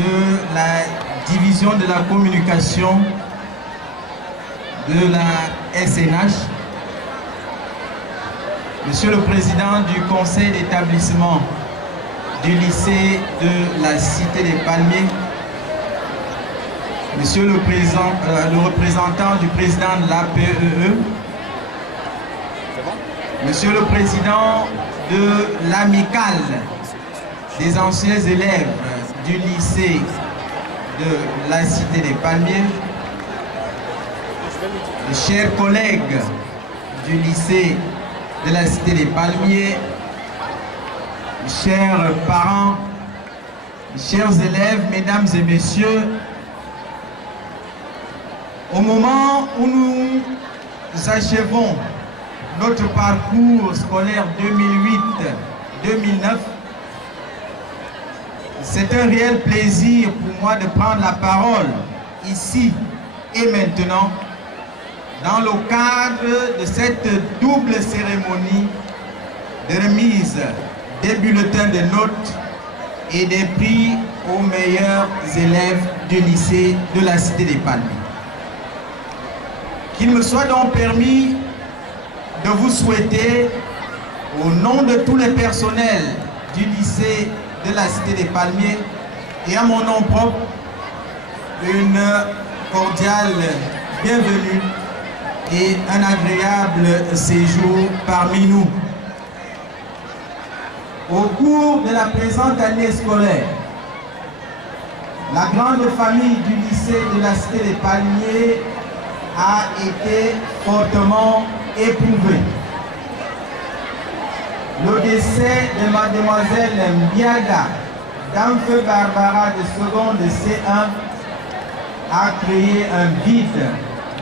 de la division de la communication de la SNH, Monsieur le Président du Conseil d'établissement du lycée de la Cité des Palmiers, Monsieur le représentant du président de l'APEE, Monsieur le Président de l'amicale des anciens élèves du lycée de la Cité des Palmiers, chers collègues du lycée de la Cité des Palmiers, chers parents, chers élèves, mesdames et messieurs, au moment où nous achevons notre parcours scolaire 2008-2009, c'est un réel plaisir pour moi de prendre la parole ici et maintenant dans le cadre de cette double cérémonie de remise des bulletins de notes et des prix aux meilleurs élèves du lycée de la Cité des Palmiers. Qu'il me soit donc permis de vous souhaiter, au nom de tous les personnels du lycée de la Cité des Palmiers et à mon nom propre, une cordiale bienvenue et un agréable séjour parmi nous. Au cours de la présente année scolaire, la grande famille du lycée de la Cité des Palmiers a été fortement éprouvée. Le décès de mademoiselle Mbiaga Damfeu Barbara de seconde C1 a créé un vide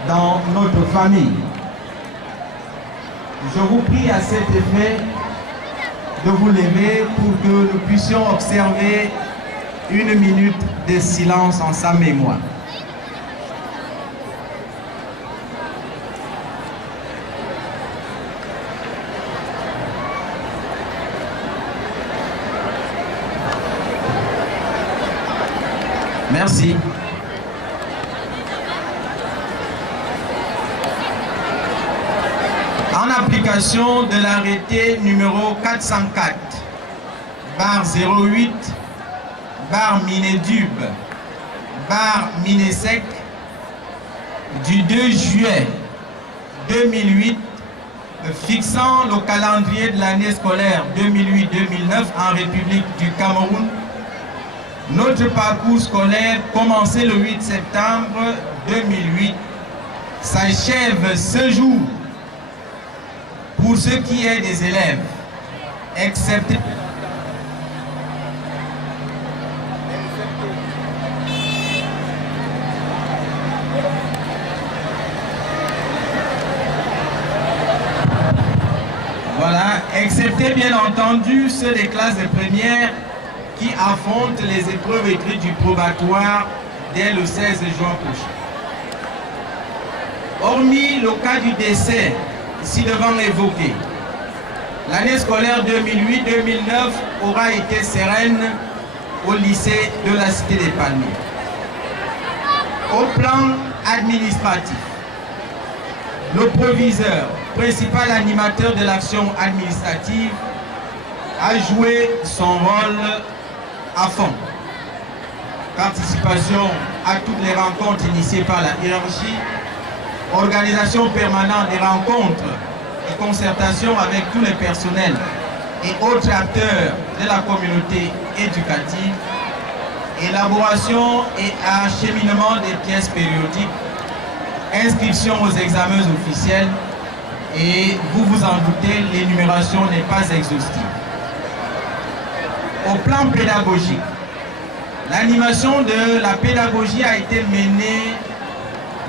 dans notre famille. Je vous prie à cet effet de vous lever pour que nous puissions observer une minute de silence en sa mémoire. Merci. En application de l'arrêté numéro 404, barre 08, barre Minédub, barre Minésec, du 2 juillet 2008, fixant le calendrier de l'année scolaire 2008-2009 en République du Cameroun, notre parcours scolaire, commencé le 8 septembre 2008, s'achève ce jour pour ce qui est des élèves, excepté excepté bien entendu ceux des classes de première qui affrontent les épreuves écrites du probatoire dès le 16 juin prochain. Hormis le cas du décès ci-devant évoqué, l'année scolaire 2008-2009 aura été sereine au lycée de la Cité des Palmiers. Au plan administratif, le proviseur, principal animateur de l'action administrative, a joué son rôle à fond. Participation à toutes les rencontres initiées par la hiérarchie, organisation permanente des rencontres et concertation avec tous les personnels et autres acteurs de la communauté éducative, élaboration et acheminement des pièces périodiques, inscription aux examens officiels et, vous vous en doutez, l'énumération n'est pas exhaustive. Au plan pédagogique, l'animation de la pédagogie a été menée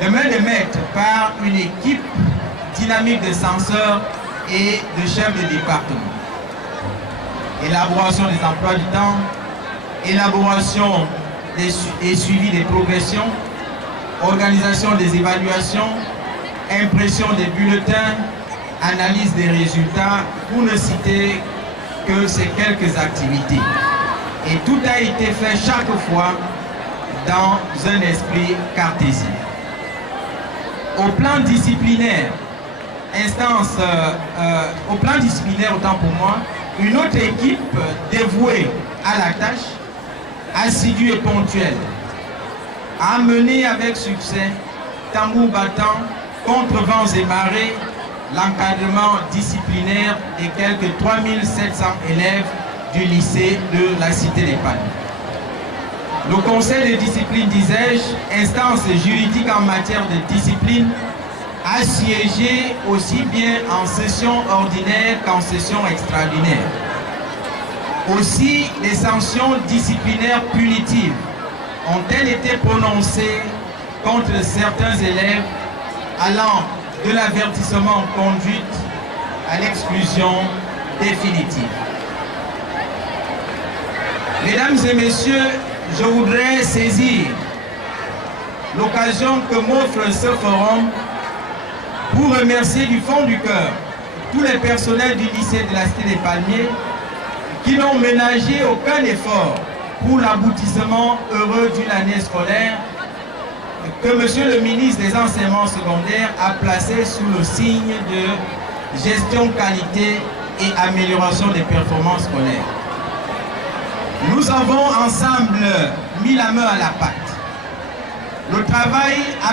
de main de maître par une équipe dynamique de censeurs et de chefs de département. Élaboration des emplois du temps, élaboration et suivi des progressions, organisation des évaluations, impression des bulletins, analyse des résultats, pour ne citer que ces quelques activités. Et tout a été fait chaque fois dans un esprit cartésien. Au plan disciplinaire, autant pour moi, une autre équipe dévouée à la tâche, assidue et ponctuelle, a mené avec succès, tambour battant, contre vents et marées, l'encadrement disciplinaire des quelques 3700 élèves du lycée de la Cité des Palmes. Le conseil de discipline, disais-je, instance juridique en matière de discipline, a siégé aussi bien en session ordinaire qu'en session extraordinaire. Aussi, les sanctions disciplinaires punitives ont-elles été prononcées contre certains élèves allant de l'avertissement en conduite à l'exclusion définitive. Mesdames et messieurs, je voudrais saisir l'occasion que m'offre ce forum pour remercier du fond du cœur tous les personnels du lycée de la Cité des Palmiers qui n'ont ménagé aucun effort pour l'aboutissement heureux d'une année scolaire que Monsieur le ministre des Enseignements secondaires a placé sous le signe de gestion qualité et amélioration des performances scolaires. Nous avons ensemble mis la main à la pâte. Le travail a